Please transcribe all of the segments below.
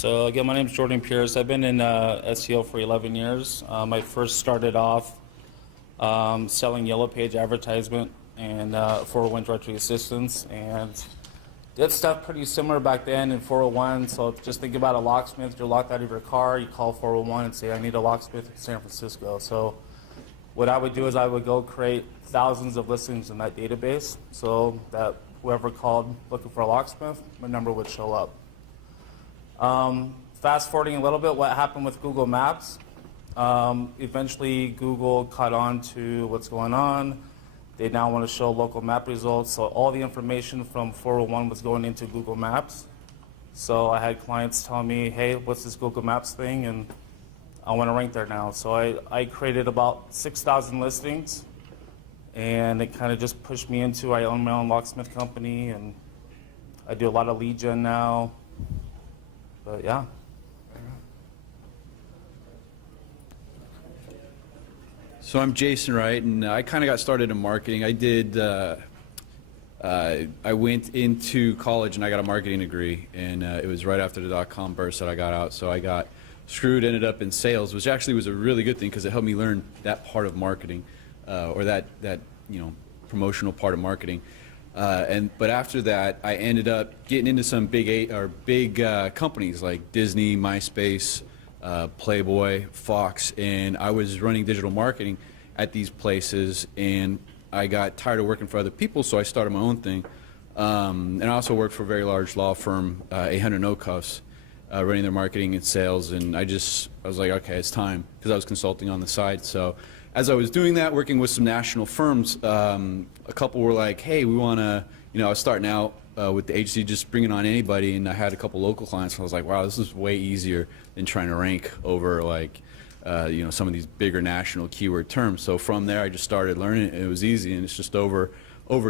So again, my name is Jordan Pearce. I've been in SEO for 11 years. I first started off selling Yellow Page advertisement and 401 directory assistance, and did stuff pretty similar back then in 401. So just think about a locksmith. You're locked out of your car. You call 401 and say, I need a locksmith in San Francisco. So what I would do is I would go create thousands of listings in that database so that whoever called looking for a locksmith, my number would show up. Fast forwarding a little bit, what happened with Google Maps? Eventually, Google caught on to what's going on. They now want to show local map results. So all the information from 401 was going into Google Maps. So I had clients tell me, hey, what's this Google Maps thing? And I want to rank there now. So I created about 6,000 listings. And it kind of just pushed me into, I own my own locksmith company. And I do a lot of lead gen now. But yeah. So I'm Jason Wright, and I kind of got started in marketing. I went into college and I got a marketing degree, and it was right after the dot-com burst that I got out. So I got screwed, ended up in sales, which actually was a really good thing because it helped me learn that part of marketing, or that promotional part of marketing. But after that, I ended up getting into some big companies like Disney, MySpace, Playboy, Fox, and I was running digital marketing at these places, and I got tired of working for other people, so I started my own thing. And I also worked for a very large law firm, 800 No Cuffs, running their marketing and sales, and I was like, okay, it's time, because I was consulting on the side. So as I was doing that, working with some national firms, a couple were like, hey, we want to, I was starting out with the agency, just bringing on anybody, and I had a couple local clients, and I was like, wow, this is way easier than trying to rank over like, some of these bigger national keyword terms. So from there, I just started learning it. It was easy, and it's just over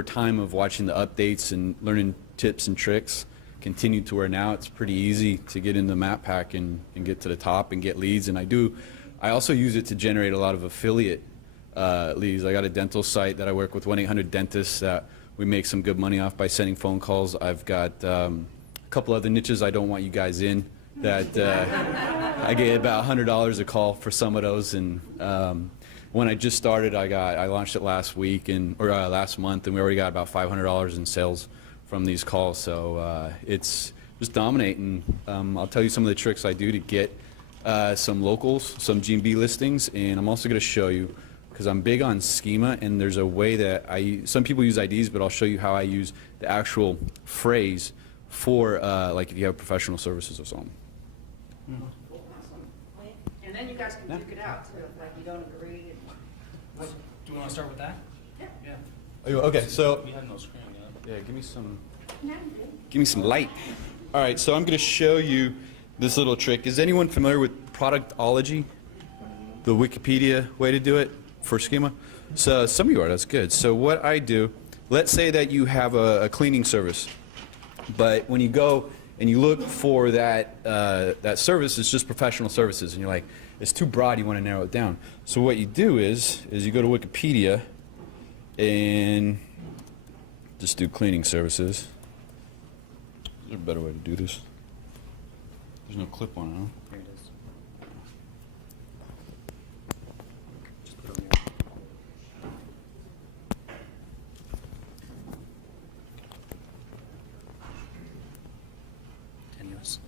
time of watching the updates and learning tips and tricks, continued to where now it's pretty easy to get into Map Pack and get to the top and get leads. And I also use it to generate a lot of affiliate leads. I got a dental site that I work with, 1-800-DENTIST, that we make some good money off by sending phone calls. I've got a couple other niches I don't want you guys in that I get about $100 a call for some of those. And when I just started, I launched it last month, and we already got about $500 in sales from these calls. So it's just dominating. I'll tell you some of the tricks I do to get some locals, some G&B listings, and I'm also going to show you, because I'm big on schema, and there's a way that some people use IDs, but I'll show you how I use the actual phrase for like if you have professional services or something. And then you guys can duke it out too, if like you don't agree. Do we want to start with that? Yeah. Okay, so We had no screen yet. yeah, give me some light. All right, so I'm going to show you this little trick. Is anyone familiar with productology, the Wikipedia way to do it for schema? So some of you are, that's good. So what I do, let's say that you have a cleaning service, but when you go and you look for that service, it's just professional services, and you're like, it's too broad, you want to narrow it down. So what you do is you go to Wikipedia and just do cleaning services. Is there a better way to do this? There's no clip on it, huh? Here it is. Just put it on there. Tenuous.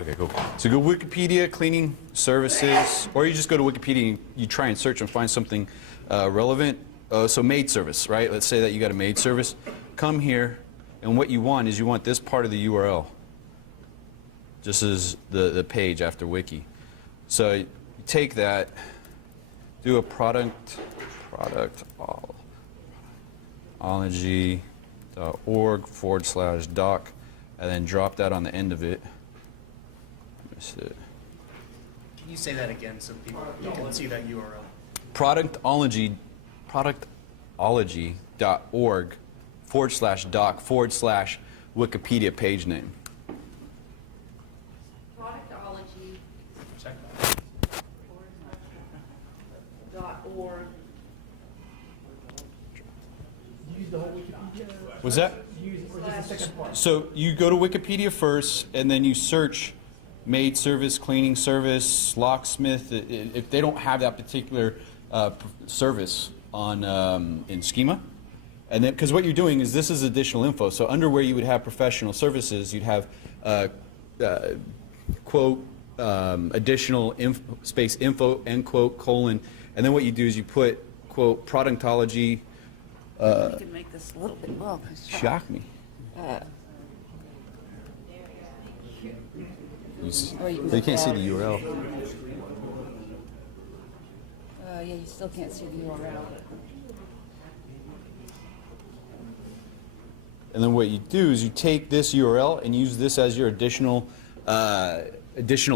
Okay, cool. So go Wikipedia, cleaning services, or you just go to Wikipedia and you try and search and find something relevant. So maid service, right? Let's say that you got a maid service. Come here, and what you want is you want this part of the URL, just as the page after wiki. So you take that, do a productology.org/doc, and then drop that on the end of it. Missed it. Can you say that again so people can see that URL? productology.org/doc/Wikipedia page name. Productology. Check. .org. Use the whole Wikipedia. Was that? So you go to Wikipedia first, and then you search maid service, cleaning service, locksmith. If they don't have that particular service on in schema, and then because what you're doing is this is additional info. So under where you would have professional services, you'd have quote additional space info end quote colon, and then what you do is you put quote productology. We can make this a little bit long. Shock me. You can't see the URL. Yeah, you still can't see the URL. And then what you do is you take this URL and use this as your additional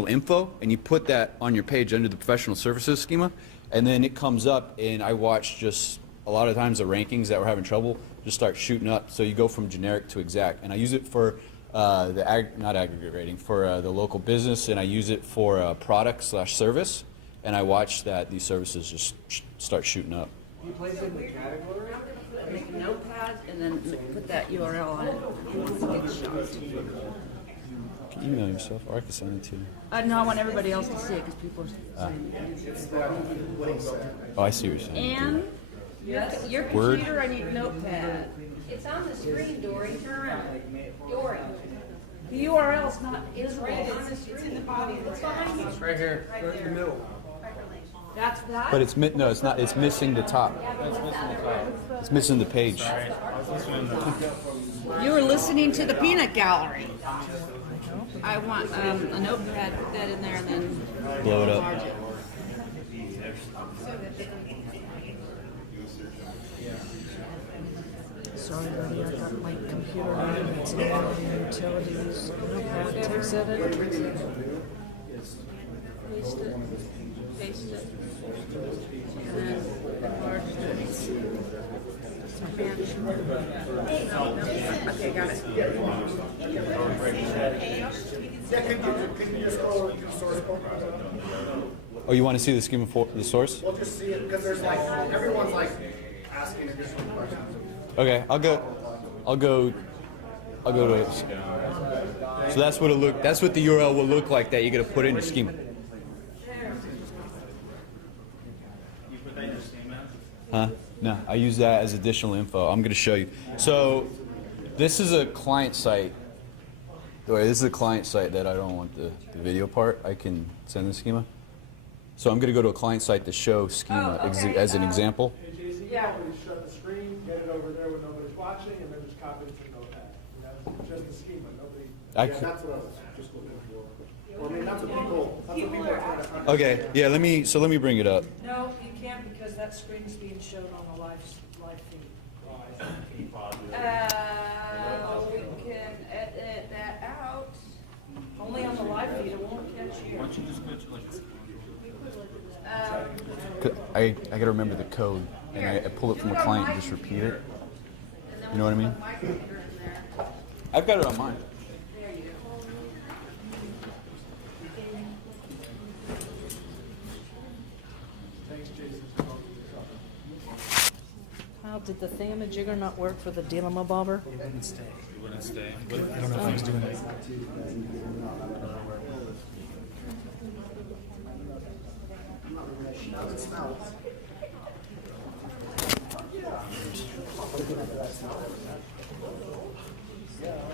info, and you put that on your page under the professional services schema, and then it comes up, and I watch just a lot of times the rankings that were having trouble just start shooting up. So you go from generic to exact, and I use it for not aggregate rating, for the local business, and I use it for product/service, and I watch that these services just start shooting up. You place it in the category? Make a notepad and then put that URL on it. Get shocked. You can email yourself, or I can send it to you. No, I want everybody else to see it because people are saying Oh, I see what you're saying. And your Word. computer, I need notepad. It's on the screen, Dory. Turn around. Dory. The URL is not visible. It's in the body. It's behind you. It's right here. Right there. In the middle. That's that? But it's no, it's not. It's missing the top. It's missing the page. You were listening to the peanut gallery. I want a notepad, put that in there, and then Blow it up. enlarge it. Sorry, buddy, I got my computer on, it's in one of the utilities. Notepad takes it. Paste it. Paste it. And then enlarge it. Okay, got it. Oh, you want to see the schema for the source? We'll just see it because there's like everyone's like asking additional questions. Okay, I'll go to it. So that's what it look. That's what the URL will look like that you're gonna put in your schema. Huh? No, I use that as additional info. I'm gonna show you. So this is a client site. Wait, this is a client site that I don't want the video part. I can send the schema. So I'm gonna go to a client site to show schema as an example. Yeah. Shut the screen, get it over there when nobody's watching, and then just copy it to Notepad. Just the schema. Nobody. That's what I was just looking for. Well, I mean, that's what people are trying to understand. Okay. Yeah. Let me bring it up. No, you can't because that screen's being shown on the live feed. We can edit that out. Only on the live feed, it won't catch you. I gotta remember the code, and I pull it from a client and just repeat it. You know what I mean? I've got it on mine. How did the thingamajigger not work for the Dilema-bobber? It wouldn't stay. I don't know if he's doing it.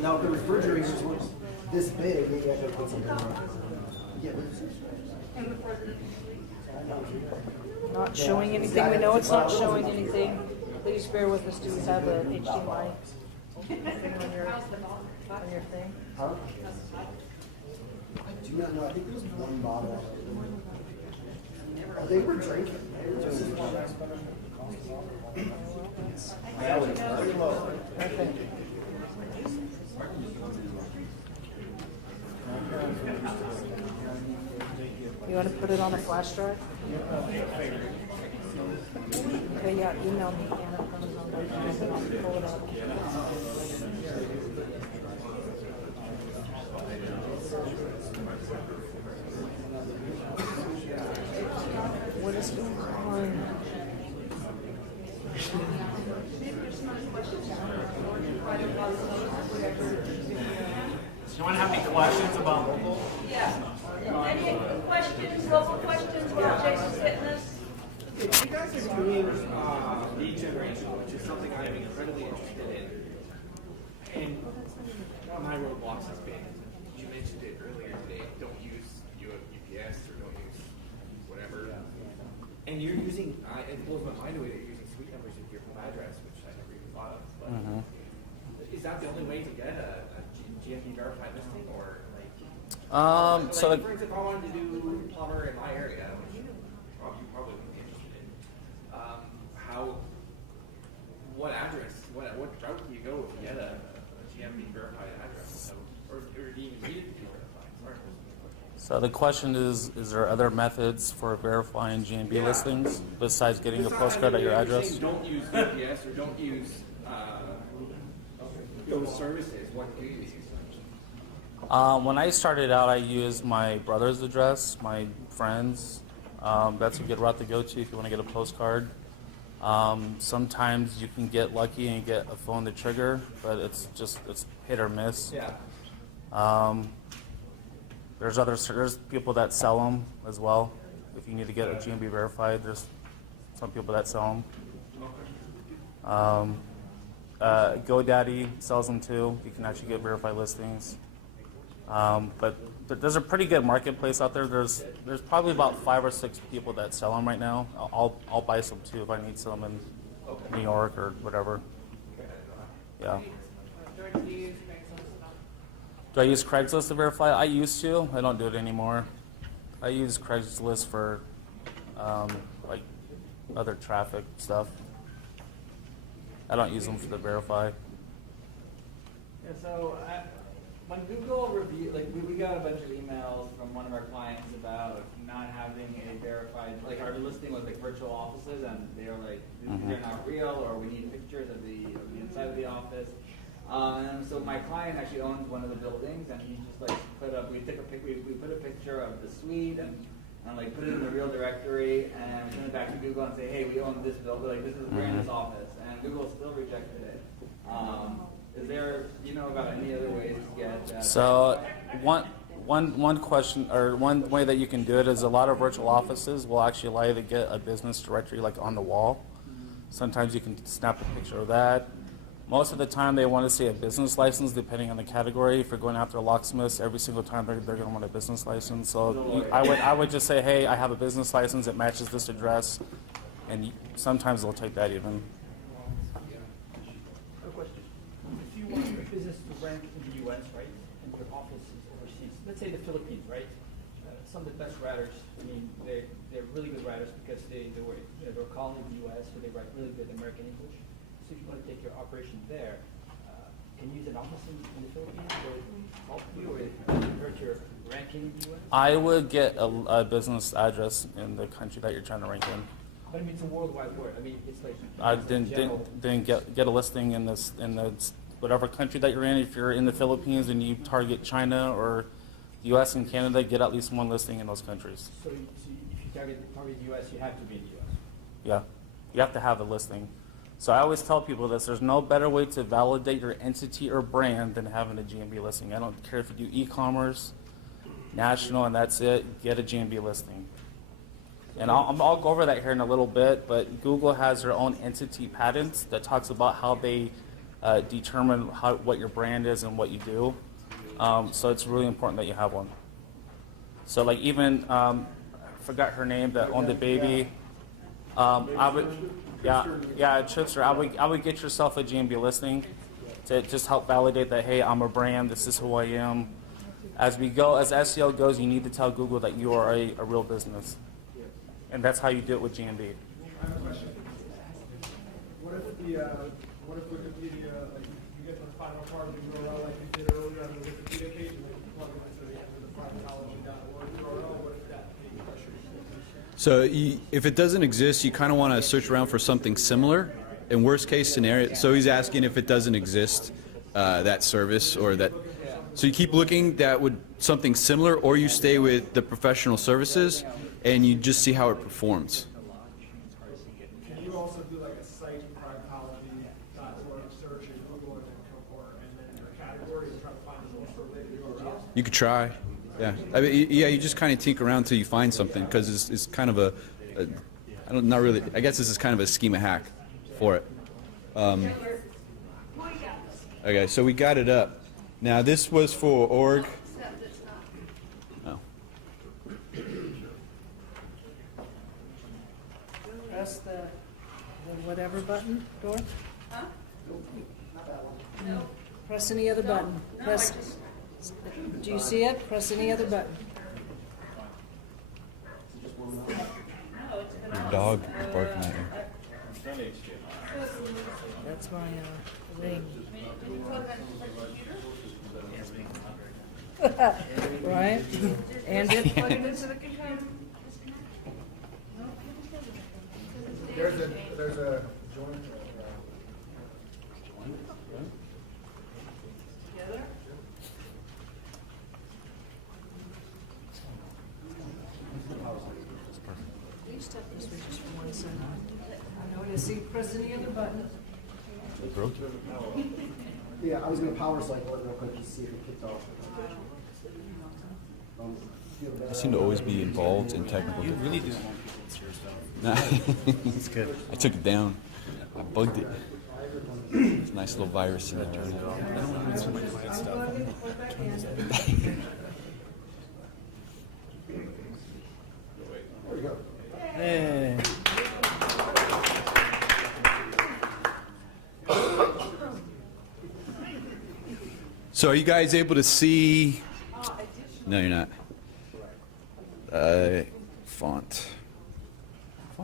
Now, if the refrigerator was this big, maybe I could put something in there. Not showing anything. We know it's not showing anything. Please bear with us. Do we have a HDMI on your thing? I do not know. I think there was one bottle. They were drinking. You want to put it on a flash drive? Okay, yeah, email me. Anna, and I'll pull it up. What is going on? Anyone have any questions about local? Any questions, local questions while Jason's getting this? If you guys are doing lead generation, which is something I'm incredibly interested in, and my roadblocks has been, you mentioned it earlier today, don't use UPS or don't use whatever. And you're using, it blows my mind the way that you're using suite numbers with your home address, which I never even thought of. But is that the only way to get a GMP verified listing, or like? So Like, for instance, if I wanted to do plumber in my area, which you probably would be interested in, what address, what route do you go if you get a GMP verified address? Or do you even need it to be verified? Sorry. So the question is there other methods for verifying GMB listings besides getting a postcard at your address? Don't use UPS or don't use those services. What do you use? When I started out, I used my brother's address, my friends. That's a good route to go to if you want to get a postcard. Sometimes you can get lucky and get a phone to trigger, but it's hit or miss. Yeah. There's people that sell them as well. If you need to get a GMB verified, there's some people that sell them. GoDaddy sells them too. You can actually get verified listings. But there's a pretty good marketplace out there. There's probably about 5 or 6 people that sell them right now. I'll buy some too if I need some in New York or whatever. Yeah. Do I use Craigslist to verify? I used to. I don't do it anymore. I use Craigslist for like other traffic stuff. I don't use them for the verify. Yeah, so when Google reviewed, like we got a bunch of emails from one of our clients about not having a verified, like our listing was like virtual offices, and they were like, they're not real, or we need pictures of the inside of the office. And so my client actually owns one of the buildings, and he just like put up, we put a picture of the suite and like put it in the real directory, and send it back to Google and say, hey, we own this building, like this is we're in this office, and Google still rejected it. Is there, about any other ways to get that? So one question, or one way that you can do it is a lot of virtual offices will actually allow you to get a business directory like on the wall. Sometimes you can snap a picture of that. Most of the time they want to see a business license depending on the category. If you're going after locksmiths, every single time they're going to want a business license. So I would just say, hey, I have a business license that matches this address, and sometimes they'll take that even. If you want your business to rank in the U.S., right, and your office is overseas, let's say the Philippines, right? Some of the best writers, they're really good writers because they were calling in the U.S., so they write really good American English. So if you want to take your operation there, can you use an office in the Philippines to help you or convert your ranking in the U.S.? I would get a business address in the country that you're trying to rank in. But I mean, it's a worldwide word. I mean, it's like I didn't get a listing in the whatever country that you're in. If you're in the Philippines and you target China or the U.S. and Canada, get at least one listing in those countries. So if you target the U.S., you have to be in the U.S. Yeah, you have to have a listing. So I always tell people this: there's no better way to validate your entity or brand than having a GMB listing. I don't care if you do e-commerce, national, and that's it. Get a GMB listing. And I'll go over that here in a little bit, but Google has their own entity patents that talks about how they determine what your brand is and what you do. So it's really important that you have one. So like even, I forgot her name, that owned the baby. I would, Chipster. I would get yourself a GMB listing to just help validate that, hey, I'm a brand, this is who I am. As SEO goes, you need to tell Google that you are a real business. And that's how you do it with GMB. I have a question. What if Wikipedia, like you get the final part of the URL like you did earlier on the Wikipedia page, and then you plug it into the privatology.org URL? What if that being pressured? So if it doesn't exist, you kind of want to search around for something similar. In worst case scenario, so he's asking if it doesn't exist, that service or that. So you keep looking that would something similar, or you stay with the professional services and you just see how it performs. Can you also do like a site proctology.org, search in Google and then cohort, and then your category and try to find the most related URLs? You could try. Yeah. I mean, yeah, you just kind of tinker around until you find something, because it's kind of not really, I guess this is kind of a schema hack for it. Okay, so we got it up. Now this was for org. Oh. Press the whatever button, Dor? Huh? No. Press any other button. Press. Do you see it? Press any other button. Your dog is barking at you. That's my ring. Right? And it plug it into the computer. There's a join. You step this way just for 1 second. I know to see, press any other button. Yeah, I was gonna power cycle it real quick to see if it kicked off. I seem to always be involved in technical You really do difficulties. want people to see your stuff. It's good. I took it down. I bugged it. It's a nice little virus in there. I don't want to mess with my client stuff. There you go. Hey. So are you guys able to see? No, you're not. Font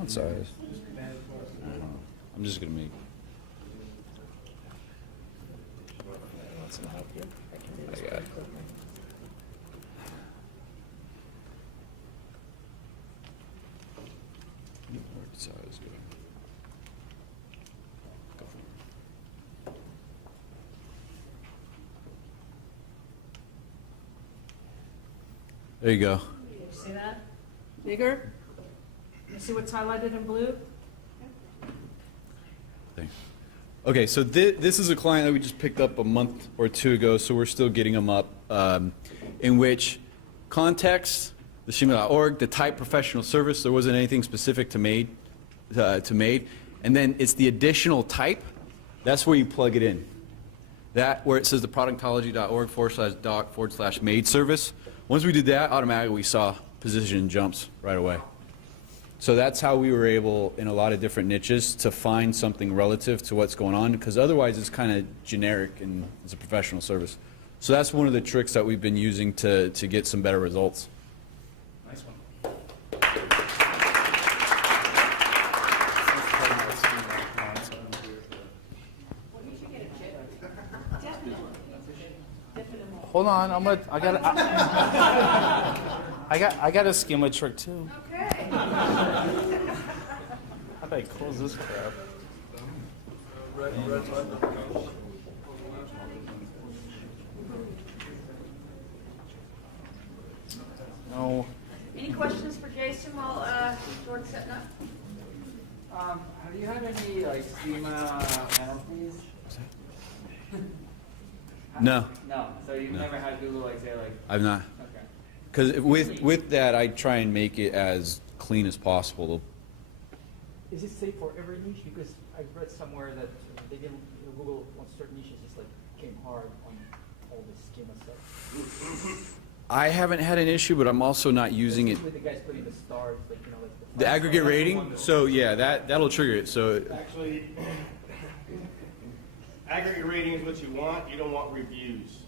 size. I'm just gonna make. I got it. Word size, good. Go for it. There you go. See that? Bigger? You see what's highlighted in blue? Thanks. Okay, so this is a client that we just picked up a month or two ago, so we're still getting them up, in which context, the schema.org, the type professional service, there wasn't anything specific to made, and then it's the additional type, that's where you plug it in. That, where it says the productology.org/doc/made service, once we did that, automatically we saw position jumps right away. So that's how we were able, in a lot of different niches, to find something relative to what's going on, because otherwise it's kind of generic and it's a professional service. So that's one of the tricks that we've been using to get some better results. Nice one. Hold on, I got a schema trick too. Okay. How do I close this crap? No. Any questions for Jason while Jordan's setting up? Have you had any like schema penalties? No, No. So you've never had Google like say like. I've not. Okay. Because with that, I try and make it as clean as possible. Is it safe for every niche? Because I've read somewhere that they didn't, Google on certain niches just like came hard on all this schema stuff. I haven't had an issue, but I'm also not using it. With the guys putting the stars, like, you know, like The aggregate rating? So yeah, that'll trigger it. So Actually, aggregate rating is what you want. You don't want reviews.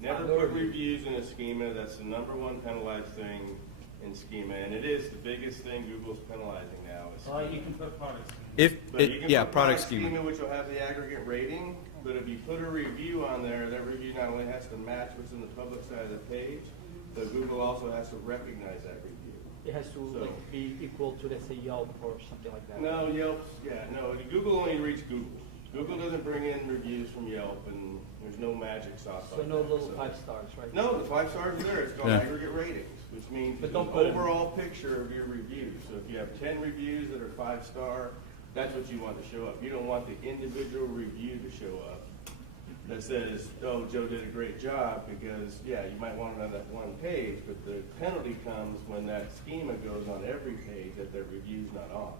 Never put reviews in a schema. That's the #1 penalized thing in schema, and it is the biggest thing Google's penalizing now. Well, you can put products. product schema. which will have the aggregate rating. But if you put a review on there, that review not only has to match what's in the public side of the page, but Google also has to recognize that review. it has to So- like be equal to, let's say, Yelp or something like that. No, Yelp's, no, Google only reads Google. Google doesn't bring in reviews from Yelp, and there's no magic sauce So on no that, little 5 stars, right? No, the 5 stars are there. It's called Yeah. aggregate ratings, which means But it's don't an put it- overall picture of your reviews. So if you have 10 reviews that are 5-star, That's what you want to show up. You don't want the individual review to show up that says, oh, Joe did a great job, because, yeah, you might want it on that one page, but the penalty comes when that schema goes on every page that their review's not on.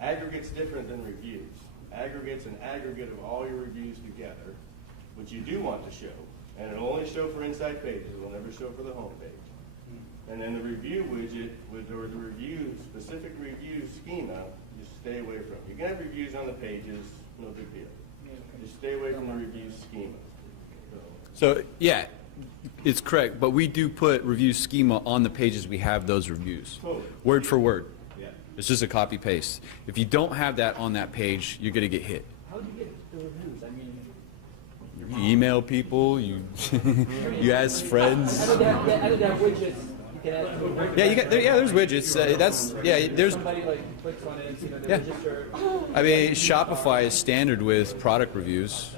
Aggregate's different than reviews. Aggregate's an aggregate of all your reviews together, which you do want to show, and it'll only show for inside pages. It'll never show for the home page. And then the review widget, or the review, specific review schema, just stay away from. You can have reviews on the pages, no big deal. Just stay away from the review schema. So, yeah, it's correct, but we do put review schema on the pages we have those reviews. Totally. Word for word. Yeah. It's just a copy paste. If you don't have that on that page, you're going to get hit. How do you get the reviews? I mean, You email people, you you ask friends. I know they have widgets. You can add to it. Yeah, there's widgets. There's. Somebody like clicks on it and see that the Yeah. register. I mean, Shopify is standard with product reviews.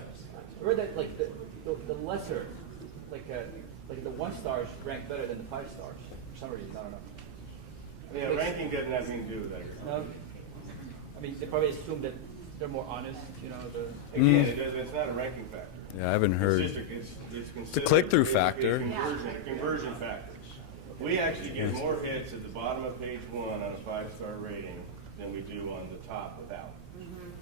I read that like the lesser, like the 1 stars rank better than the 5 stars for some reason. I don't know. Yeah, ranking doesn't have anything to do with that. No, I mean they probably assume that they're more honest. You know the. Again, it's not a ranking factor. Yeah, I haven't heard. It's just it's It's a click-through factor. Conversion factor. We actually get more hits at the bottom of page 1 on a 5-star rating than we do on the top without.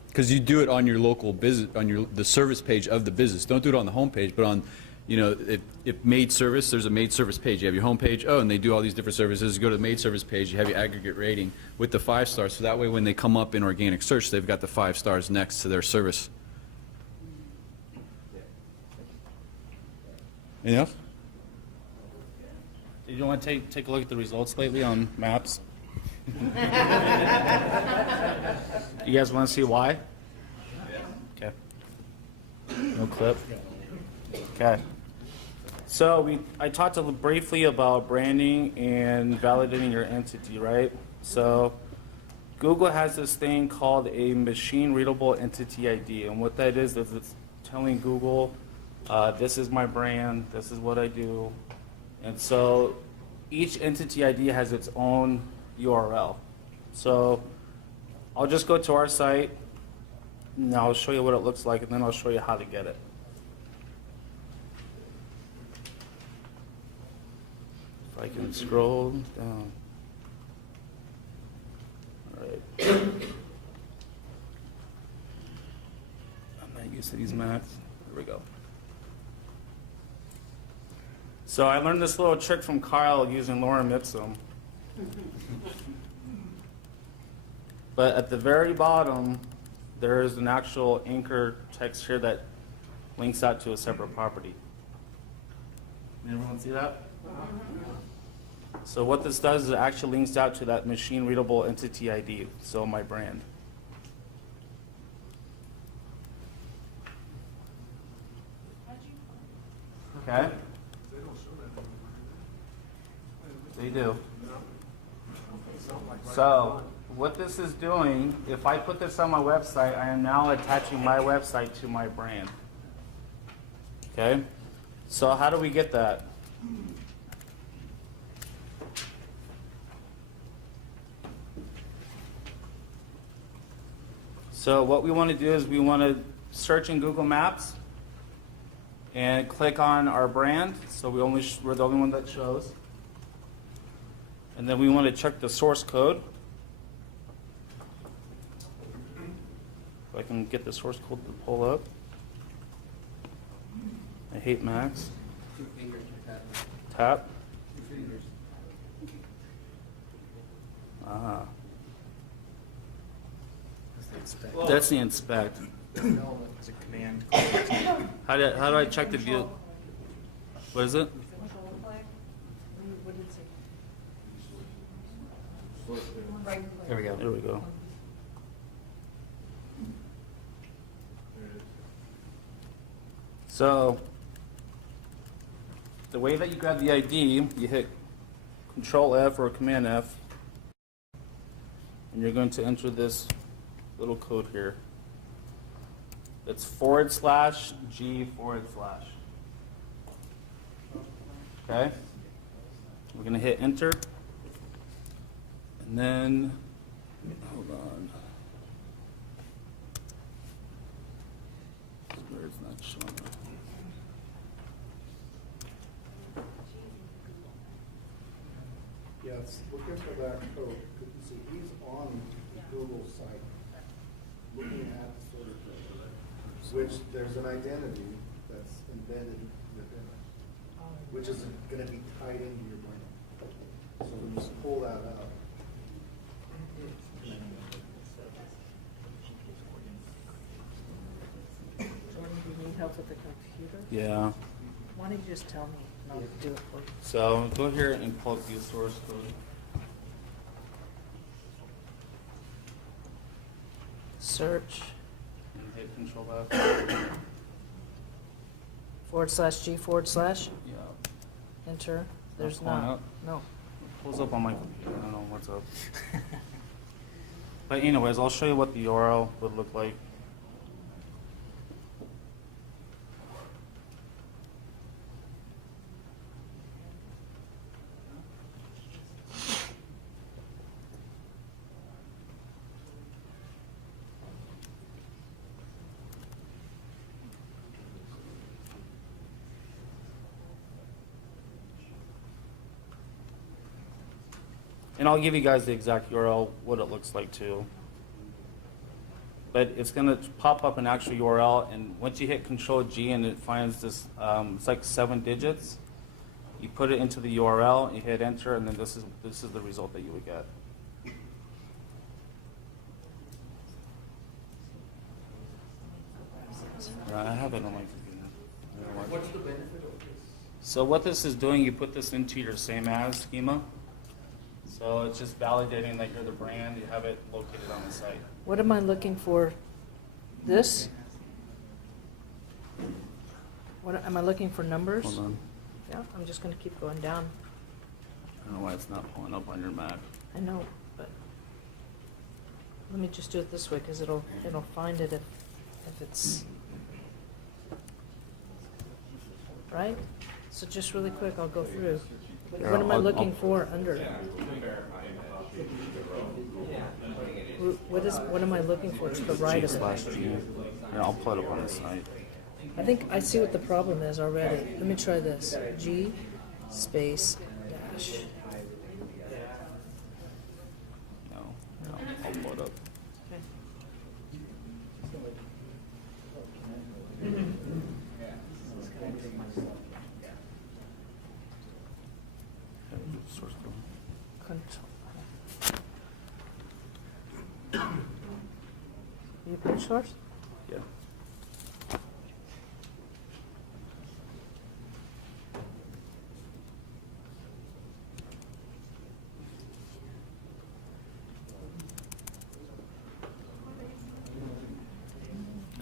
Because you do it on your local business, on the service page of the business. Don't do it on the home page, but on, if maid service, there's a maid service page. You have your home page, and they do all these different services. You go to the maid service page, you have your aggregate rating with the 5 stars. So that way, when they come up in organic search, they've got the 5 stars next to their service. Anything else? Did you want to take a look at the results lately on maps? You guys want to see why? Okay. No clip. Okay. So I talked briefly about branding and validating your entity, right? So Google has this thing called a machine-readable entity ID, and what that is it's telling Google, this is my brand, this is what I do. And so each entity ID has its own URL. So I'll just go to our site, and I'll show you what it looks like, and then I'll show you how to get it. If I can scroll down. All right. I'm not used to these maps. Here we go. So I learned this little trick from Kyle using Lorem Ipsum. But at the very bottom, there is an actual anchor text here that links out to a separate property. Everyone see that? So what this does is it actually links out to that machine-readable entity ID, so my brand. Okay. They do. So what this is doing, if I put this on my website, I am now attaching my website to my brand. Okay? So how do we get that? So what we want to do is we want to search in Google Maps and click on our brand. So we're the only one that shows. And then we want to check the source code. If I can get the source code to pull up. I hate Macs. 2 fingers to tap. Tap. 2 fingers. Ah. That's the inspect. That's the inspect. No, it's a command. How do I check the view? What is it? What did it say? There we go. There we go. So the way that you grab the ID, you hit Control F or Command F, and you're going to enter this little code here. It's /G/. Okay? We're going to hit Enter. And then, hold on. showing that. Yeah, it's looking for that code. So he's on Google's site, looking at sort of, which there's an identity that's embedded within it, which is going to be tied into your brand. So when you pull that out, Jordan, do you need help with the computer? Yeah. Why don't you just tell me and I'll do it for you? So go here and pull up the source code. Search And hit Control F. /G/. Yeah. Enter. There's pulling not. up? No. It pulls up on my computer. I don't know what's up. But anyways, I'll show you what the URL would look like. And I'll give you guys the exact URL, what it looks like too. But it's going to pop up an actual URL, and once you hit Control G and it finds this, it's like 7 digits. You put it into the URL, you hit Enter, and then this is the result that you would get. I have it on my computer. What's the benefit of this? So what this is doing, you put this into your same as schema. So it's just validating that you're the brand, you have it located on the site. What am I looking for? This? What am I looking for numbers? Hold on. Yeah, I'm just going to keep going down. I don't know why it's not pulling up on your Mac. I know, but let me just do it this way because it'll find it if it's right. So just really quick, I'll go through. What am I looking for under? What am I looking for to the right of it? G/G. Here, I'll pull it up on the site. I think I see what the problem is already. Let me try this. G space dash. No, I'll pull it up. Source code. Control. You put source? Yeah.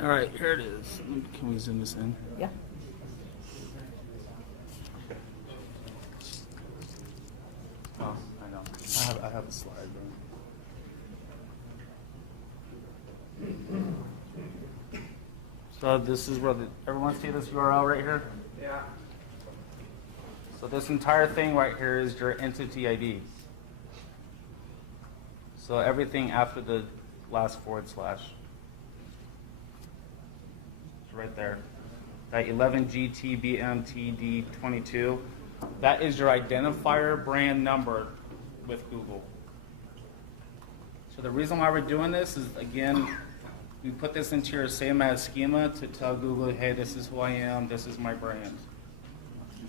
All right, here it is. Can we zoom this in? Yeah. Oh, I know. I have a slide, bro. So this is where everyone see this URL right here? Yeah. So this entire thing right here is your entity ID. So everything after the last / it's right there. That 11GTBMTD22, that is your identifier brand number with Google. So the reason why we're doing this is, again, we put this into your same as schema to tell Google, hey, this is who I am, this is my brand.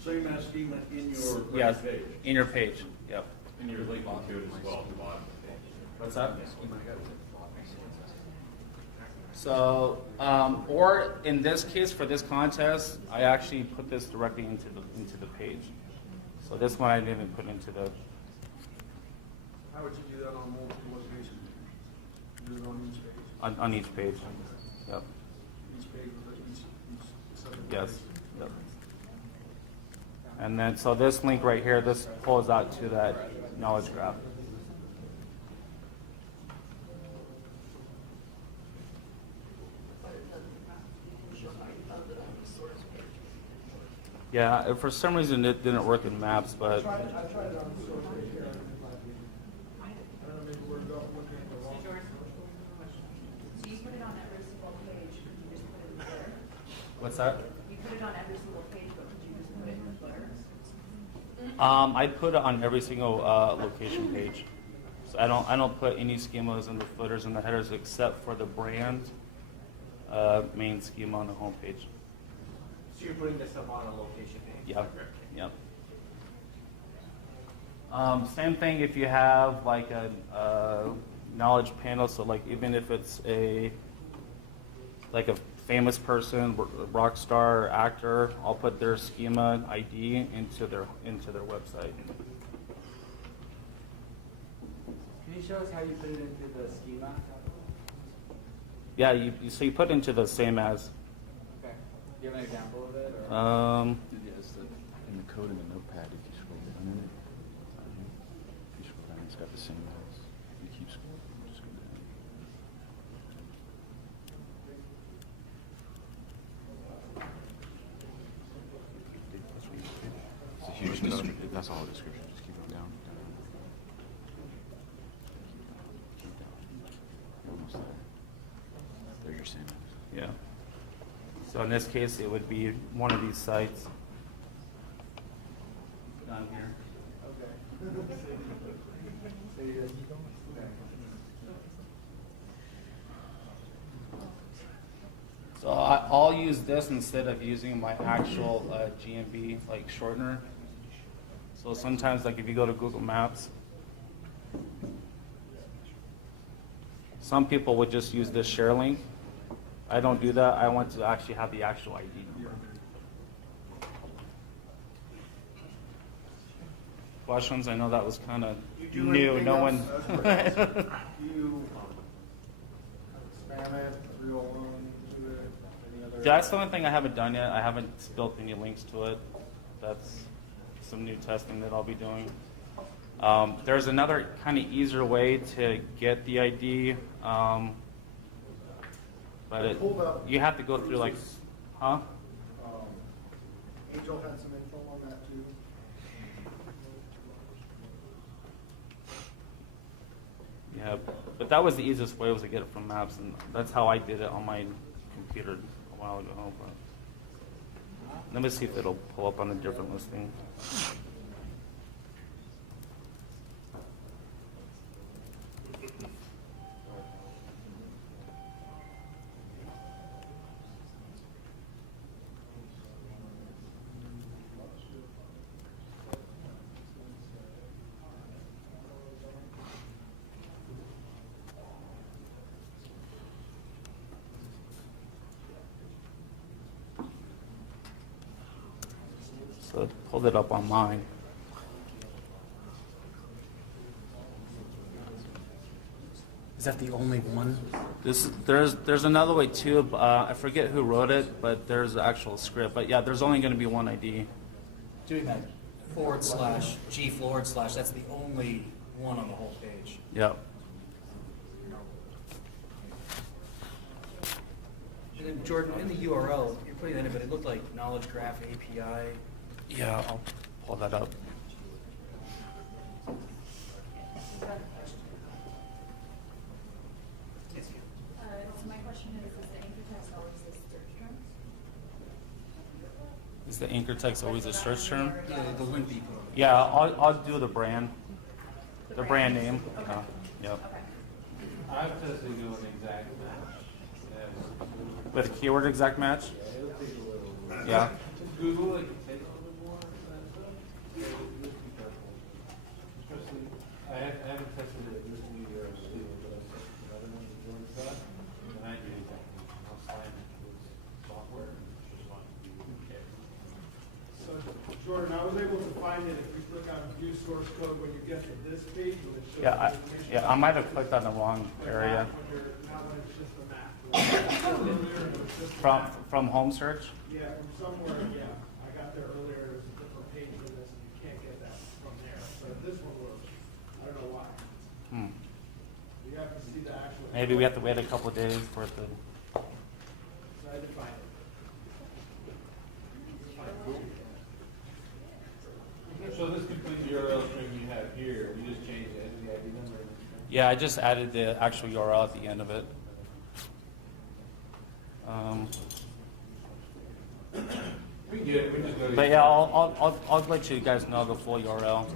Same as schema in your Yes, page. in your page, yep. And you're linking to it as well at the bottom. What's that? So, or in this case, for this contest, I actually put this directly into the page. So this one I didn't put into the. How would you do that on multiple locations? Do it on each page? On each page. Yep. Each page with each separate Yes. page? Yep. And then, so this link right here, this pulls out to that knowledge graph. Yeah, for some reason it didn't work in Maps, but I tried it on the source page here. I don't know, maybe we're looking at the wrong. So you put it on every single page, you just put it in there? What's that? You put it on every single page, but would you just put it in the footer? I put it on every single location page. So I don't put any schemas in the footers and the headers except for the brand main schema on the home page. So you're putting this up on a location page? Yep. Yep. Same thing if you have like a knowledge panel. So like even if it's like a famous person, rock star, actor, I'll put their schema ID into their website. Can you show us how you put it into the schema? Yeah, so you put into the same as. Okay. Do you have an example of it? Or? Yes, in the code in the notepad, if you scroll down, if you scroll down, it's got the same as. You keep scrolling, just go down. It's a huge description. That's all the description. Just keep it down. Keep down. You're almost there. There's your same as. Yeah. So in this case, it would be one of these sites down here. So I'll use this instead of using my actual GMB like shortener. So sometimes, like if you go to Google Maps, some people would just use this share link. I don't do that. I want to actually have the actual ID number. Questions? I know that was kind of new. No one. Do you spam it, 301 to it, any other? That's the only thing I haven't done yet. I haven't built any links to it. That's some new testing that I'll be doing. There's another kind of easier way to get the ID, but you have to go through like, huh? Angel had some info on that too. Yeah, but that was the easiest way, was to get it from Maps, and that's how I did it on my computer a while ago. But let me see if it'll pull up on a different listing. So I pulled it up on mine. Is that the only one? There's another way too. I forget who wrote it, but there's the actual script. But yeah, there's only going to be one ID. Doing that /G/, that's the only one on the whole page. Yep. And then Jordan, in the URL, you're putting that in, but it looked like Knowledge Graph API. Yeah, I'll pull that up. So my question is the anchor text always the search term? Is the anchor text always a search term? Yeah, the link that you put. Yeah, I'll do the brand name. Yep. I'm just doing an exact match. With a keyword exact match? Yeah. Google, it can take a little bit more of that stuff. So just be careful. Especially, I haven't tested it this week or two, but I've tested the other ones that Jordan said, and I do that. I'll sign it with software and just want to be okay. So Jordan, I was able to find it if you click on view source code when you get to this page, when it shows. Yeah, the information. I might have clicked on the wrong area. Not when it's just a map. Earlier, it was just a map. From home search? Yeah, from somewhere, yeah. I got there earlier, it was a different page for this, and you can't get that from there. But this one works. I don't know why. You have to see the actual. Maybe we have to wait a couple of days for it to. Try to find it. So this complete URL string you have here, we just changed it to the ID number. Yeah, I just added the actual URL at the end of it. We get it, we just know. But yeah, I'll let you guys know the full URL.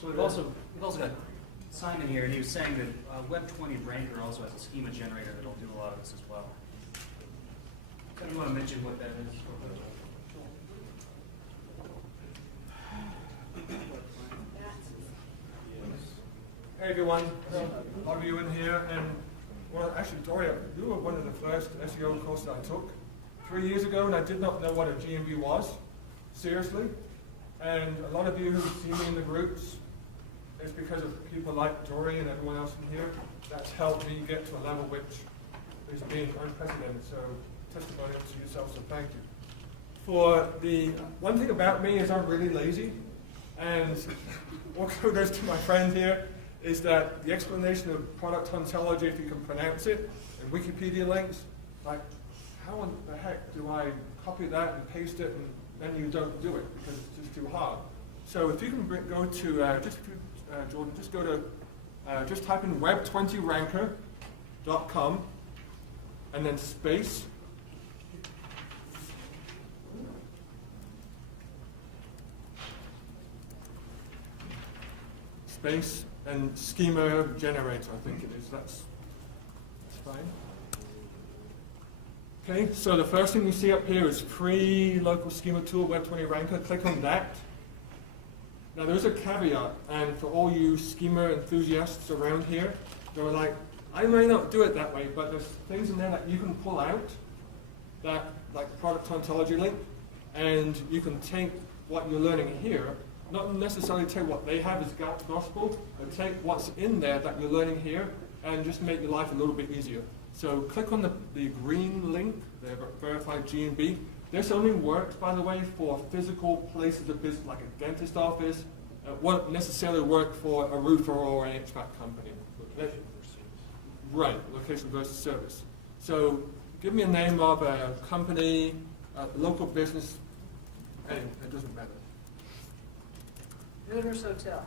So we've also got Simon here, and he was saying that Web20 Ranker also has a schema generator that'll do a lot of this as well. I don't want to mention what that is. Hey everyone, a lot of you in here, and well, actually, Doria, you were one of the first SEO courses I took 3 years ago, and I did not know what a GMB was, seriously. And a lot of you who see me in the groups, it's because of people like Dory and everyone else in here that's helped me get to a level which has been unprecedented. So, testimony to yourself, so thank you. For the one thing about me is I'm really lazy, and what goes to my friend here is that the explanation of product ontology, if you can pronounce it, and Wikipedia links, like, how in the heck do I copy that and paste it, and then you don't do it because it's just too hard. So if you can go to, Jordan, just go to, just type in web20ranker.com and then space. Space and schema generator, I think it is. That's fine. Okay, so the first thing you see up here is free local schema tool, Web20 Ranker. Click on that. Now there's a caveat, and for all you schema enthusiasts around here, they were like, I may not do it that way, but there's things in there that you can pull out, that like product ontology link, and you can take what you're learning here, not necessarily take what they have as gospel, but take what's in there that you're learning here, and just make your life a little bit easier. So click on the green link, the verified GMB. This only works, by the way, for physical places of business, like a dentist office. It won't necessarily work for a roofer or an HVAC company. Right, location versus service. So give me a name of a company, a local business, and it doesn't matter. Hooters Hotel.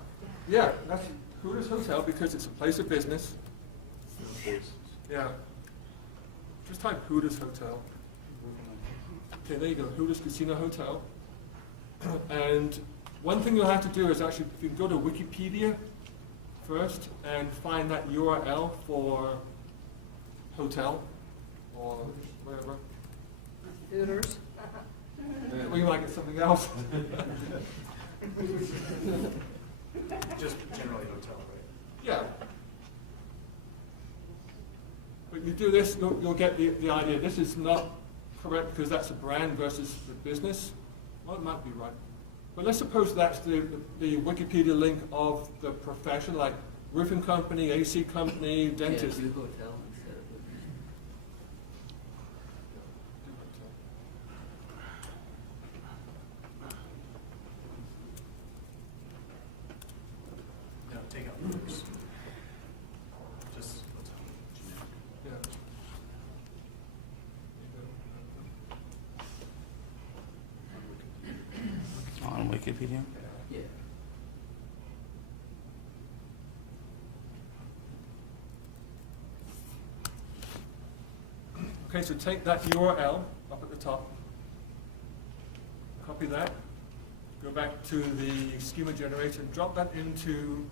Yeah, that's Hooters Hotel because it's a place of business. Yeah. Just type Hooters Hotel. Okay, there you go, Hooters Casino Hotel. And one thing you'll have to do is actually, if you can go to Wikipedia first and find that URL for hotel or whatever. Hooters. Or you might get something else. Just generally hotel, right? Yeah. But you do this, you'll get the idea. This is not correct because that's a brand versus the business. Well, it might be right. But let's suppose that's the Wikipedia link of the profession, like roofing company, AC company, dentist. Yeah, do hotel instead of No, take out Hooters. Just hotel. Yeah. On Wikipedia. yeah. Okay, so take that URL up at the top, copy that, go back to the schema generator and drop that into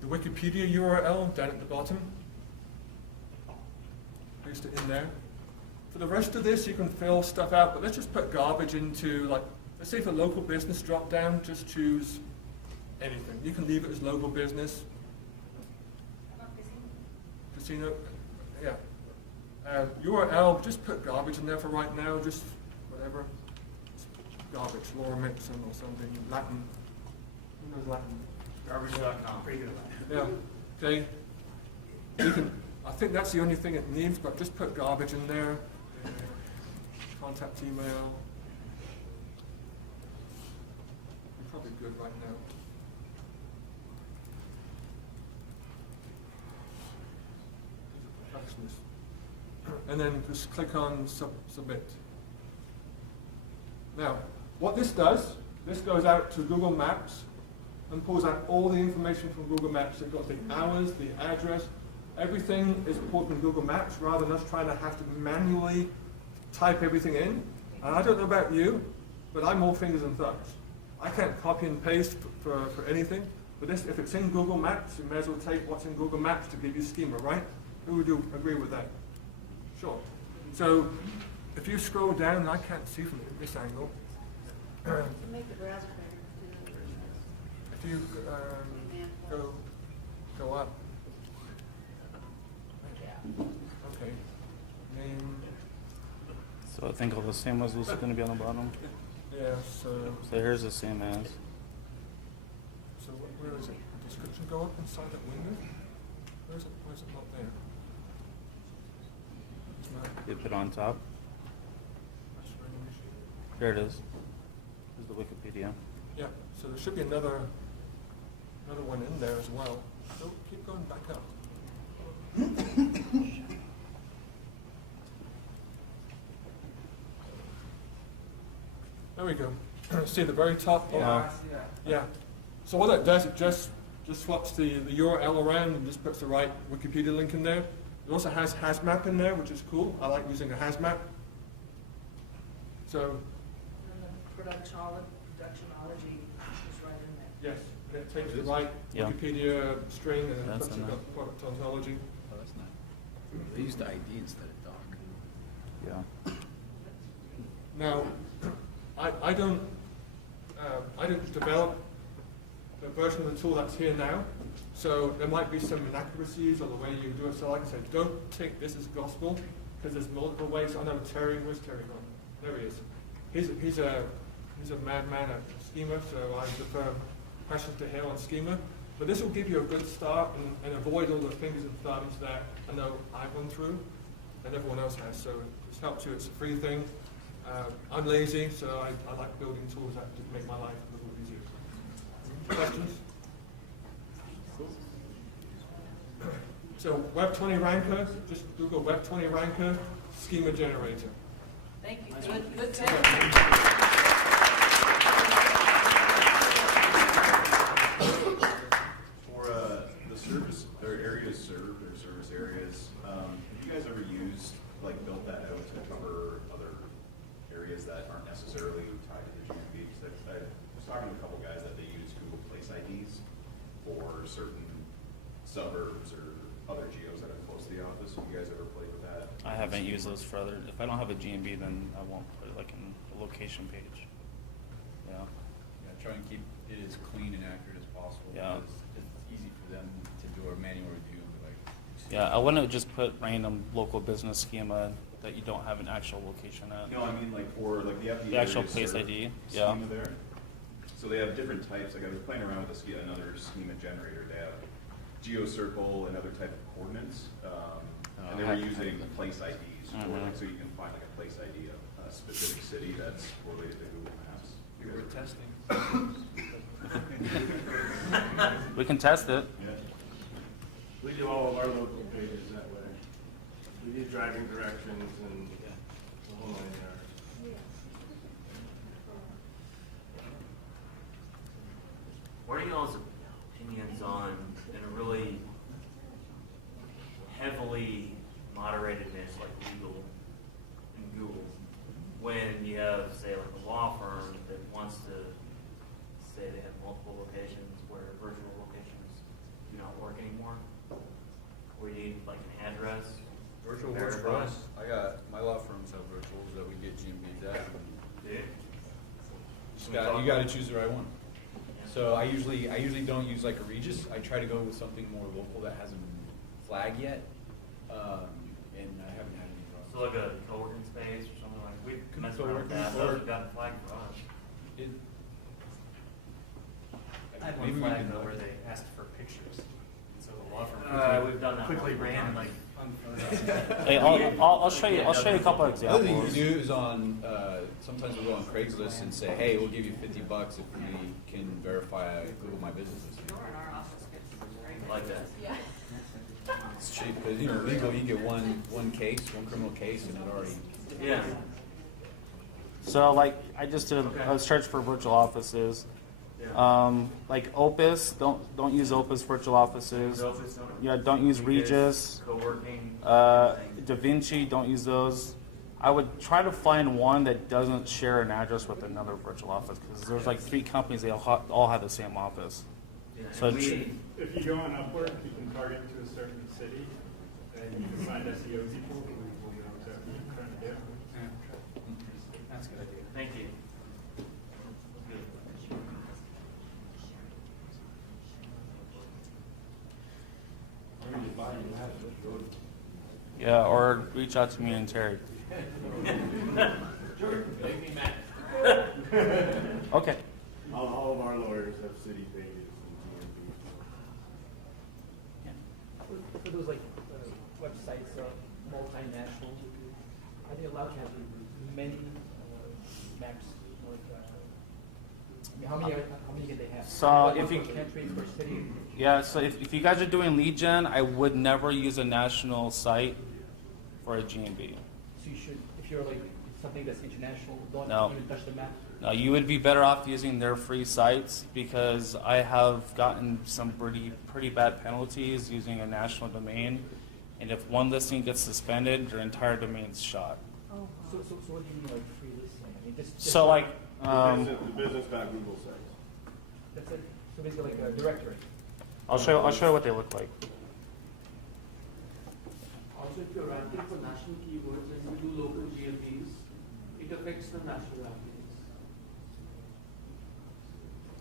the Wikipedia URL down at the bottom. Paste it in there. For the rest of this, you can fill stuff out, but let's just put garbage into, like, let's say for local business drop down, just choose anything. You can leave it as local business. Casino, yeah. URL, just put garbage in there for right now, just whatever. Just garbage, Laura Mixon or something, Latin. Who knows Latin? Garbage.com. Pretty good at that. Yeah, okay. You can, I think that's the only thing it needs, but just put garbage in there. Contact email. You're probably good right now. Perfectionist. And then just click on submit. Now, what this does, this goes out to Google Maps and pulls out all the information from Google Maps. It got the hours, the address, everything is pulled from Google Maps rather than us trying to have to manually type everything in. And I don't know about you, but I'm all fingers and thumbs. I can't copy and paste for anything. But this, if it's in Google Maps, you may as well take what's in Google Maps to give you schema, right? Who would you agree with that? Sure. So if you scroll down, and I can't see from this angle. Make the browser bigger. If you go up. Okay. Name. So I think all the same resolution is going to be on the bottom. Yeah. So here's the same as. So where is it? The description go up inside that window? Where is it? Why is it not there? It's not. You put it on top. That's really- Here it is. Here's the Wikipedia. Yeah. So there should be another one in there as well. So keep going back up. There we go. See the very top? Yeah. Yeah. So what that does, it just swaps the URL around and just puts the right Wikipedia link in there. It also has HasMap in there, which is cool. I like using a HasMap. So. And the productionology is right in there. Yes, it takes the right Yeah. Wikipedia string and That's puts it in there. up product ontology. Oh, that's nice. They used ID instead of doc. Yeah. Now, I don't develop the version of the tool that's here now, so there might be some inaccuracies or the way you do it. So like I said, don't take this as gospel, because there's multiple ways. I know Terry, where's Terry gone? There he is. He's a madman at schema, so I defer questions to him on schema. But this will give you a good start and avoid all the fingers and thumbs that I know I've gone through and everyone else has. So this helps you. It's a free thing. I'm lazy, so I like building tools that make my life a little easier. Questions? So Web 20 Ranker, just Google Web 20 Ranker schema generator. Thank you. Good tip. For the service or areas served or service areas, have you guys ever used, like, built that out to cover other areas that aren't necessarily tied to the GMB? I was talking to a couple guys that they use Google Place IDs for certain suburbs or other geos that are close to the office. Have you guys ever played with that? I haven't used those for other. If I don't have a GMB, then I won't put it like in a location page. Yeah. Yeah, try and keep it as clean and accurate as possible. Yeah. Because it's easy for them to do a manual review. But like, Yeah, I wouldn't just put random local business schema that you don't have an actual location at. No, I mean like for like the FD The actual areas place served ID, yeah. schema there. So they have different types. Like I was playing around with another schema generator. They have GeoCircle and other type of coordinates, and they were using place IDs for like, so you can find like a place ID of a specific city that's related to Google Maps. we were testing. We can test it. Yeah. We do all of our local pages that way. We do driving directions and the whole 9 yards. What are y'all's opinions on, in a really heavily moderated niche like legal and Google, when you have, say, like a law firm that wants to say they have multiple locations where virtual locations do not work anymore, where you need like an address? Virtual works for us. My law firms have virtuals that we get GMBs at. Yeah. You got to choose the right one. So I usually don't use like a Regis. I try to go with something more local that hasn't been flagged yet, and I haven't had any problems. So like a co-working space or something like, we've messed around with that, Co-working, those have gotten flagged for us. I had one Maybe we flag can- though where they asked for pictures, and so the law firm We've done that quickly multiple ran times. like Hey, I'll show you. I'll show you a couple The other thing you examples. can do is on, sometimes we'll go on Craigslist and say, hey, we'll give you $50 if we can verify Google My Business listing. Like that. Yeah. It's cheap, because, legal, you get one criminal case, and it already. Yeah. So like I just did a search for virtual offices, Like Opus, don't use Opus virtual offices. Opus, don't- Yeah, don't use Regis. Co-working. Da Vinci, don't use those. I would try to find one that doesn't share an address with another virtual office, because there's like 3 companies, they all have the same office. Yeah, So and it's- If you go on Upwork, you can target to a certain city, and you can find SEO people who will know exactly what you're trying to do. That's a good idea. Thank you. Yeah, or reach out to me and Terry. Okay. All of our lawyers have city pages and For those like websites, multinational, are they allowed to have many maps? Like, I mean, how many can they have? So Like if one you- per country, per city? Yeah, so if you guys are doing lead gen, I would never use a national site for a GMB. So you should, if you're like something that's international, don't No. even touch the map. No, you would be better off using their free sites, because I have gotten some pretty bad penalties using a national domain, and if one listing gets suspended, your entire domain's shot. Oh, So what do you mean like free listing? I mean, just So like, the business.google sites. that's it. So basically like a directory. I'll show you what they look like. Also, if you're ranking for national keywords and you do local GMPs, it affects the national rankings.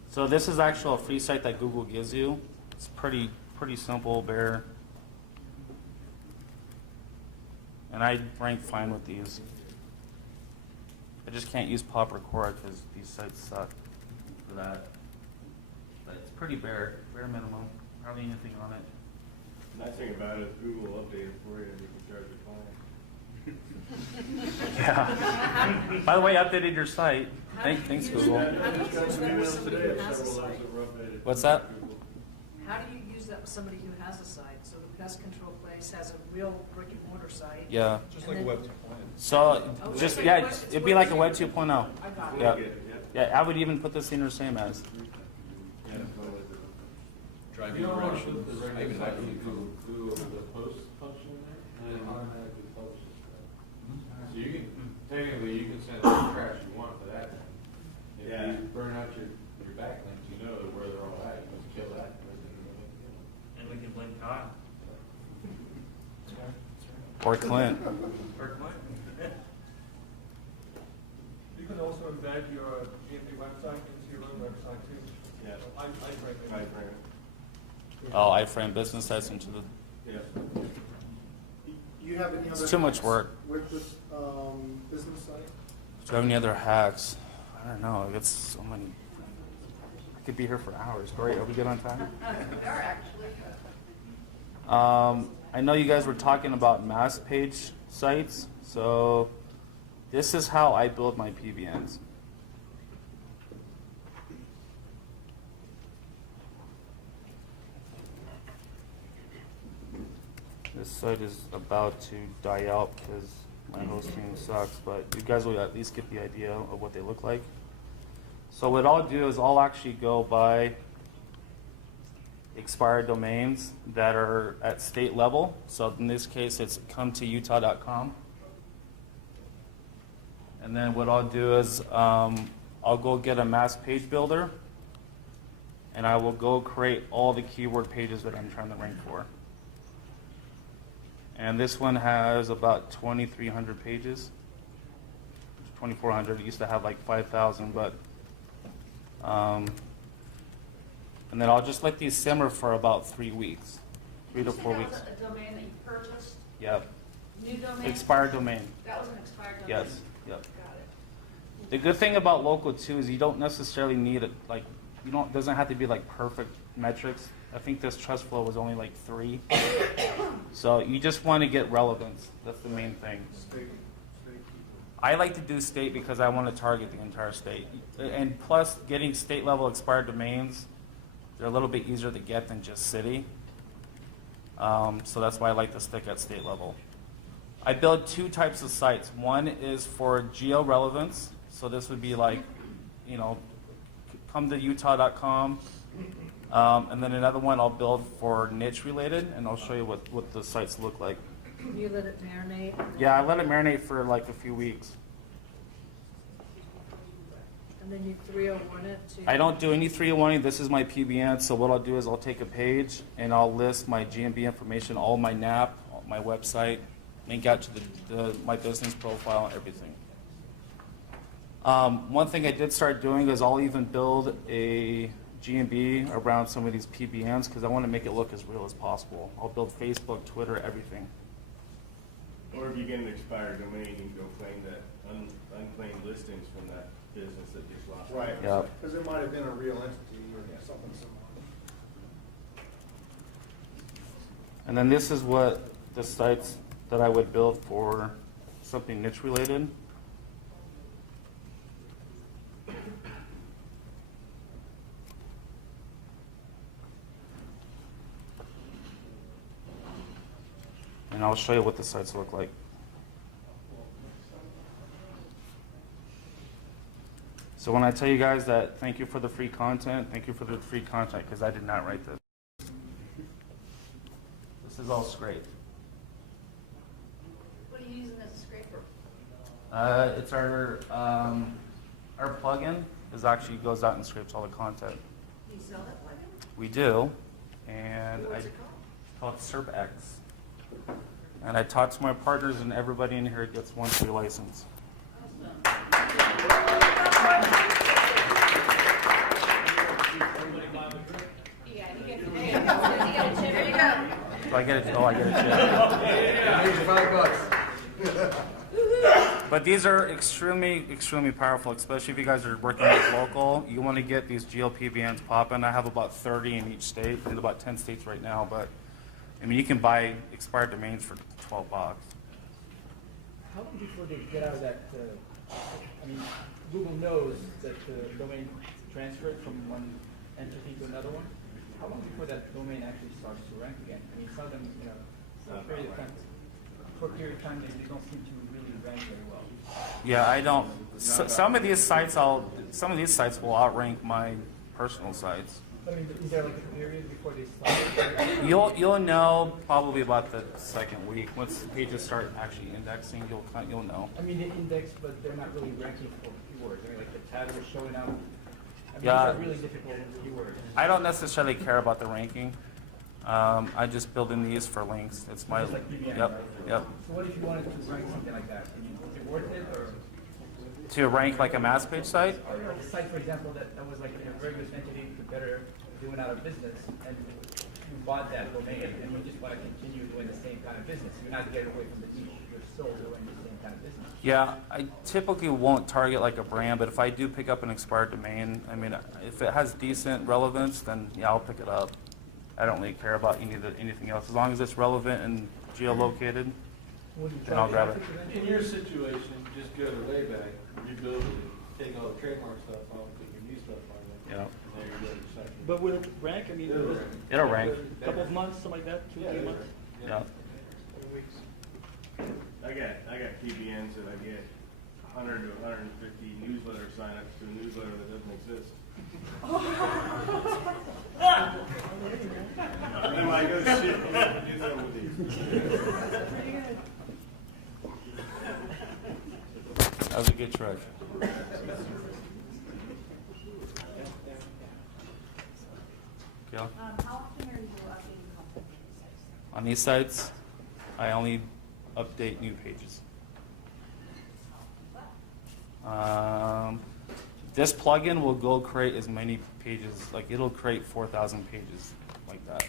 So this is actually a free site that Google gives you. It's pretty simple, bare. And I rank fine with these. I just can't use Pop Record because these sites suck for that. But it's pretty bare minimum. Hardly anything on it. Nice thing about it is Google will update it for you and you can charge the client. Yeah. By the way, I updated your site. Thanks, Google. How do you use that with somebody who has a site? What's that? How do you use that with somebody who has a site? So the pest control place has a real brick and mortar site. Yeah. Just and like a then- web 2.0. So Oh, just it's yeah, like web- it'd be like a Web 2.0. I got it. Yeah. Yeah. I would even put this in the same as. Yeah, totally. Driving You don't want around. to put the I even right have to do the post function in there, and it automatically publishes that. So you can, technically, you can send all the trash you want to that. If Yeah. you burn out your backlinks, you know where they're all at, you just kill that. And we can blame Kyle. Or Clint. Or Clint. You can also embed your GMP website into your own website too. Yeah. I frankly. Right, right. Oh, iframe business sites into the. Yeah. You have any other? It's too much hacks work. with this business site? Do you have any other hacks? I don't know. It's so many. I could be here for hours. Great. Are we good on time? We are actually. I know you guys were talking about mass page sites, so this is how I build my PBNs. This site is about to die out because my hosting sucks, but you guys will at least get the idea of what they look like. So what I'll do is I'll actually go by expired domains that are at state level. So in this case, it's cometoutah.com. And then what I'll do is I'll go get a mass page builder, and I will go create all the keyword pages that I'm trying to rank for. And this one has about 2,300 pages. 2,400. It used to have like 5,000, but and then I'll just let these simmer for about 3 weeks, 3 to 4 weeks. That was a domain that you purchased, Yep. new domain? Expired domain. That was an expired domain? Yes. Yep. Got it. The good thing about local too is you don't necessarily need it like doesn't have to be like perfect metrics. I think this trust flow was only like 3. So you just want to get relevance. That's the main thing. I like to do state because I want to target the entire state. And plus getting state level expired domains, they're a little bit easier to get than just city. So that's why I like to stick at state level. I build 2 types of sites. One is for geo relevance. So this would be like, come to utah.com. And then another one I'll build for niche related, and I'll show you what the sites look like. You let it marinate. Yeah, I let it marinate for like a few weeks. And then you 301 it to. I don't do any 301. This is my PBN. So what I'll do is I'll take a page and I'll list my GMB information, all my NAP, my website, link out to my business profile, everything. One thing I did start doing is I'll even build a GMB around some of these PBNs because I want to make it look as real as possible. I'll build Facebook, Twitter, everything. Or if you get an expired domain, you can go claim that unclaimed listings from that business that just lost. Right. Yep. Because it might have been a real entity or something similar. And then this is what the sites that I would build for something niche related. And I'll show you what the sites look like. So when I tell you guys that thank you for the free content, thank you for the free content because I did not write this. This is all scraped. What are you using as a scraper? It's our plugin is actually goes out and scrapes all the content. Do you sell that plugin? We do, and What's it called? it's called SERPX. And I talked to my partners, and everybody in here gets one free license. There you go. So I get it. Oh, I get it. $5. But these are extremely, extremely powerful, especially if you guys are working with local. You want to get these GLPBNs popping. I have about 30 in each state, in about 10 states right now. But I mean, you can buy expired domains for $12. How long before they get out of that, I mean, Google knows that the domain transferred from one entity to another one. How long before that domain actually starts to rank again? I mean, some of them, you know, for a period of time, they don't seem to really rank very well. Yeah, I don't. Some of these sites will outrank my personal sites. I mean, is there like a period before they start? You'll know probably about the second week once the pages start actually indexing. You'll know. I mean, they index, but they're not really ranking for keywords. I mean, like the title is showing up. I mean, Yeah. these are really difficult keywords. I don't necessarily care about the ranking. I just build in these for links. It's my Just like PBN, yep, right? yep. So what if you wanted to rank something like that? I mean, is it worth it or? To rank like a mass page site. Or like a site, for example, that was like a very good entity, competitor, doing out of business, and you bought that domain, and you just want to continue doing the same kind of business. You're not getting away from the niche. You're still doing the same kind of business. Yeah, I typically won't target like a brand, but if I do pick up an expired domain, I mean, if it has decent relevance, then yeah, I'll pick it up. I don't really care about anything else. As long as it's relevant and geolocated, then I'll grab it. In your situation, just go to Layback, rebuild it, take all the trademark stuff off, put your new stuff on it. Yeah. And there you go, your second. But will it rank? I mean, It'll rank. a couple of months, something like that, 2-3 months? Yeah. I got PBNs that I get 100 to 150 newsletter signups to a newsletter that doesn't exist. And I'm like, oh shit, I'm gonna do something with these. That was a good try. Yeah. How often are you updating content? On these sites, I only update new pages. This plugin will go create as many pages, like it'll create 4,000 pages like that.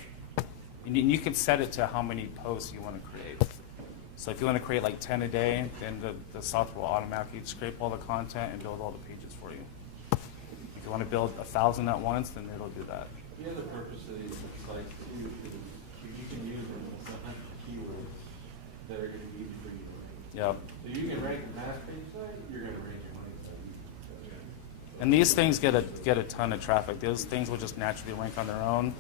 And you can set it to how many posts you want to create. So if you want to create like 10 a day, then the software will automatically scrape all the content and build all the pages for you. If you want to build 1,000 at once, then it'll do that. The other purpose of these sites too is you can use them with a bunch of keywords that are going to be easy for you to rank. Yep. So you can rank a mass page site, you're going to rank your money site. And these things get a ton of traffic. Those things will just naturally rank on their own.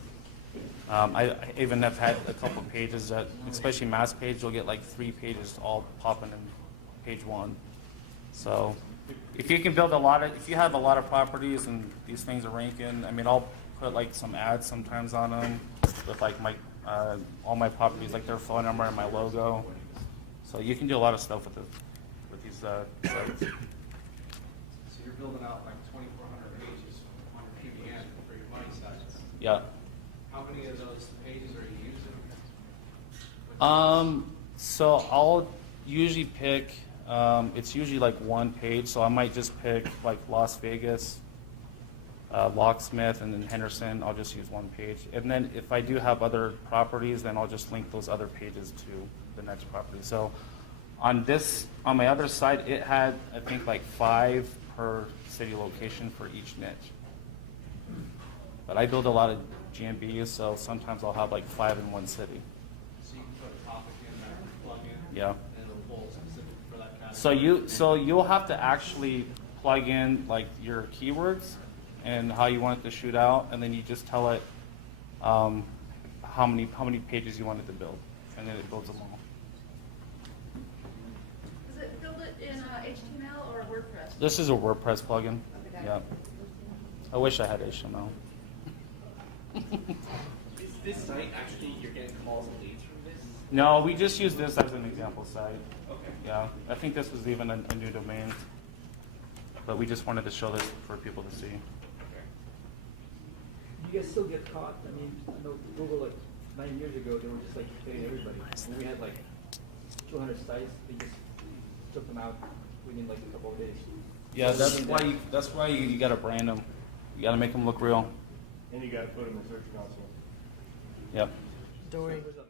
I even have had a couple of pages that, especially mass page, you'll get like 3 pages all popping in page 1. So if you can build if you have a lot of properties and these things are ranking, I mean, I'll put like some ads sometimes on them with like my, all my properties, like their phone number and my logo. So you can do a lot of stuff with these sites. So you're building out like 2,400 pages on your PBN for your money sites. Yeah. How many of those pages are you using? So I'll usually pick, it's usually like one page, so I might just pick like Las Vegas, Locksmith, and then Henderson. I'll just use one page. And then if I do have other properties, then I'll just link those other pages to the next property. So on my other site, it had, I think, like 5 per city location for each niche. But I build a lot of GMBs, so sometimes I'll have like 5 in one city. So you can put a topic in there, plug in, Yeah. and it'll pull specific for that category. So you'll have to actually plug in like your keywords and how you want it to shoot out, and then you just tell it how many pages you want it to build, and then it builds them all. Does it build it in HTML or WordPress? This is a WordPress plugin. Okay. Yeah. I wish I had HTML. Is this site actually, you're getting calls and leads from this? No, we just use this as an example site. Okay. Yeah, I think this was even a new domain, but we just wanted to show this for people to see. You guys still get caught? I mean, I know Google like 9 years ago, they were just like paying everybody. And we had like 200 sites, they just took them out within like a couple of days. Yeah, that's why you gotta brand them. You gotta make them look real. And you gotta put them in Search Console. Yep. Dory. So